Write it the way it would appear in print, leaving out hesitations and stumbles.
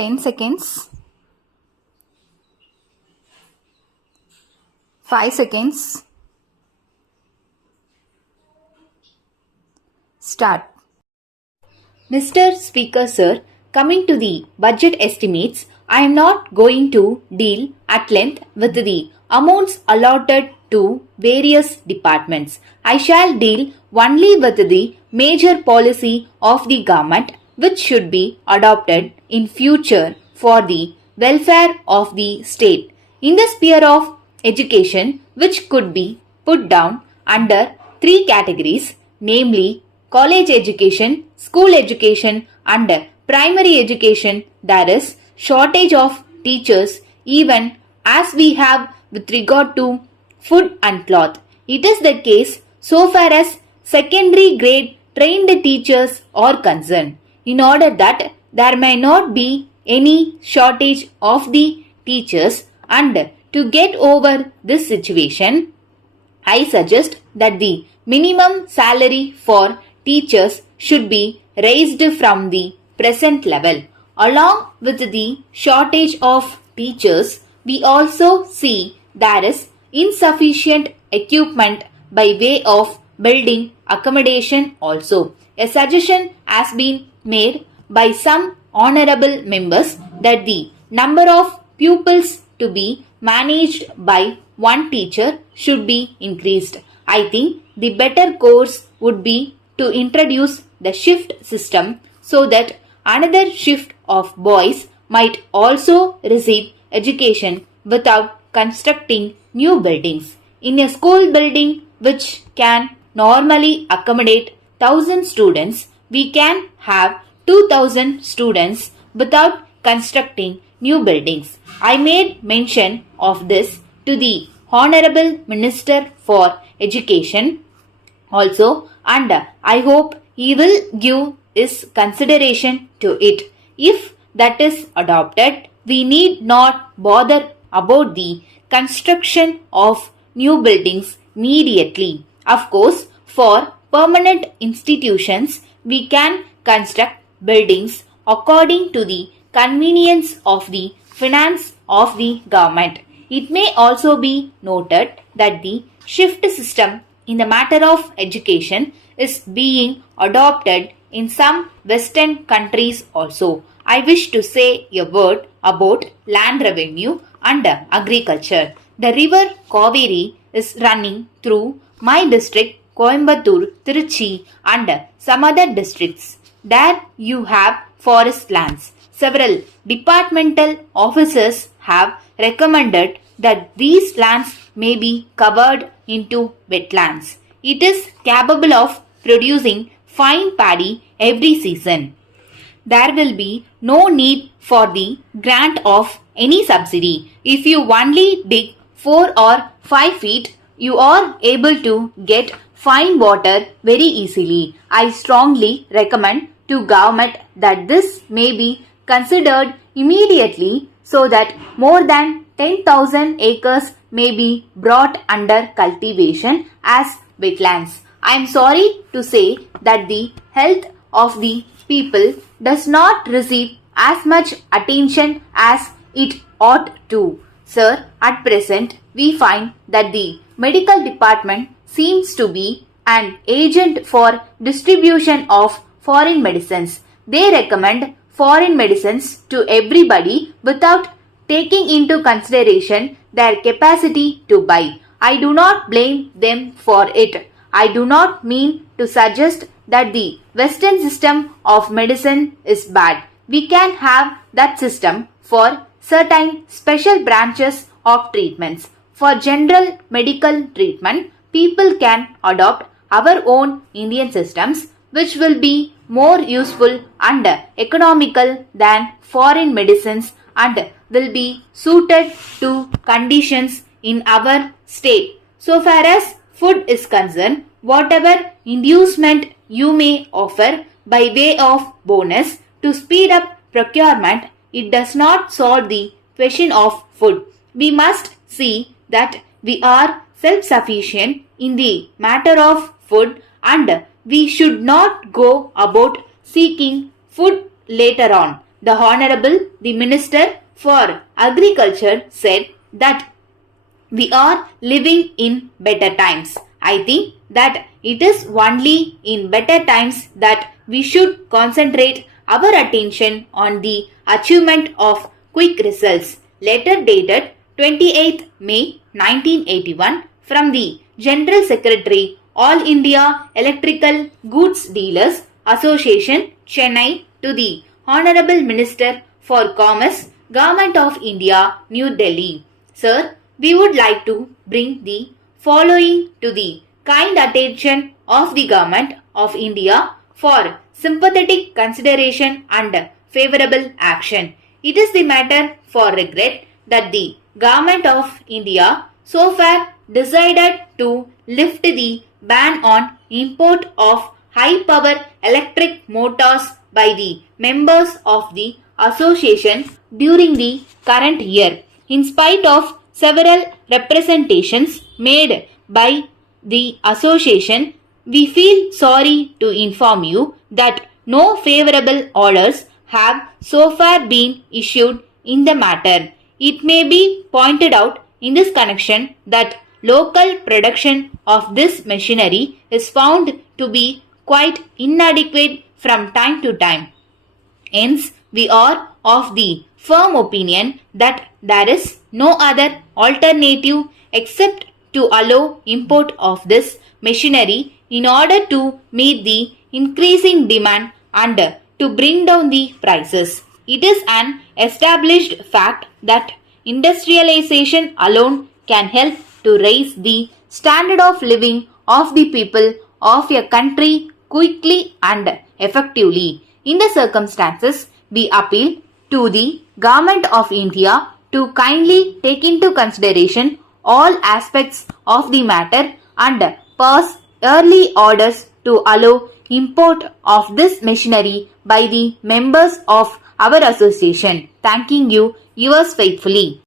10 seconds, 5 seconds, start. Mr. Speaker Sir, coming to the budget estimates, I am not going to deal at length with the amounts allotted to various departments. I shall deal only with the major policy of the government which should be adopted in future for the welfare of the state. In the sphere of education, which could be put down under three categories, namely college education, school education and primary education, there is shortage of teachers even as we have with regard to food and cloth. It is the case so far as secondary grade trained teachers are concerned. In order that there may not be any shortage of the teachers and to get over this situation, I suggest that the minimum salary for teachers should be raised from the present level. Along with the shortage of teachers, we also see there is insufficient equipment by way of building accommodation also. A suggestion has been made by some honorable members that the number of pupils to be managed by one teacher should be increased. I think the better course would be to introduce the shift system so that another shift of boys might also receive education without constructing new buildings. In a school building which can normally accommodate 1000 students, we can have 2000 students without constructing new buildings. I made mention of this to the Honorable Minister for Education also, and I hope he will give his consideration to it. If that is adopted, we need not bother about the construction of new buildings immediately. Of course, for permanent institutions, we can construct buildings according to the convenience of the finance of the government. It may also be noted that the shift system in the matter of education is being adopted in some Western countries also. I wish to say a word about land revenue and agriculture. The river Kaveri is running through my district Coimbatore, Trichy and some other districts. There you have forest lands. Several departmental officers have recommended that these lands may be covered into wetlands. It is capable of producing fine paddy every season. There will be no need for the grant of any subsidy. If you only dig 4 or 5 feet, you are able to get fine water very easily. I strongly recommend to government that this may be considered immediately so that more than 10,000 acres may be brought under cultivation as wetlands. I am sorry to say that the health of the people does not receive as much attention as it ought to. Sir, at present we find that the medical department seems to be an agent for distribution of foreign medicines. They recommend foreign medicines to everybody without taking into consideration their capacity to buy. I do not blame them for it. I do not mean to suggest that the Western system of medicine is bad. We can have that system for certain special branches of treatments. For general medical treatment, people can adopt our own Indian systems which will be more useful and economical than foreign medicines and will be suited to conditions in our state. So far as food is concerned, whatever inducement you may offer by way of bonus to speed up procurement, it does not solve the question of food. We must see that we are self-sufficient in the matter of food and we should not go about seeking food later on. the Honorable the Minister for Agriculture said that we are living in better times. I think that it is only in better times that we should concentrate our attention on the achievement of quick results. Letter dated 28th May 1981 from the General Secretary, All India Electrical Goods Dealers Association, Chennai, to the Honorable Minister for Commerce, Government of India, New Delhi. Sir, we would like to bring the following to the kind attention of the Government of India for sympathetic consideration and favorable action. It is the matter for regret that the Government of India so far decided to lift the ban on import of high power electric motors by the members of the association during the current year, in spite of several representations made by the association. We feel sorry to inform you that no favorable orders have so far been issued in the matter. It may be pointed out in this connection that local production of this machinery is found to be quite inadequate from time to time. Hence, we are of the firm opinion that there is no other alternative except to allow import of this machinery in order to meet the increasing demand and to bring down the prices. It is an established fact that industrialization alone can help to raise the standard of living of the people of a country quickly and effectively. In the circumstances, we appeal to the Government of India to kindly take into consideration all aspects of the matter and pass early orders to allow import of this machinery by the members of our association. Thanking you, yours faithfully.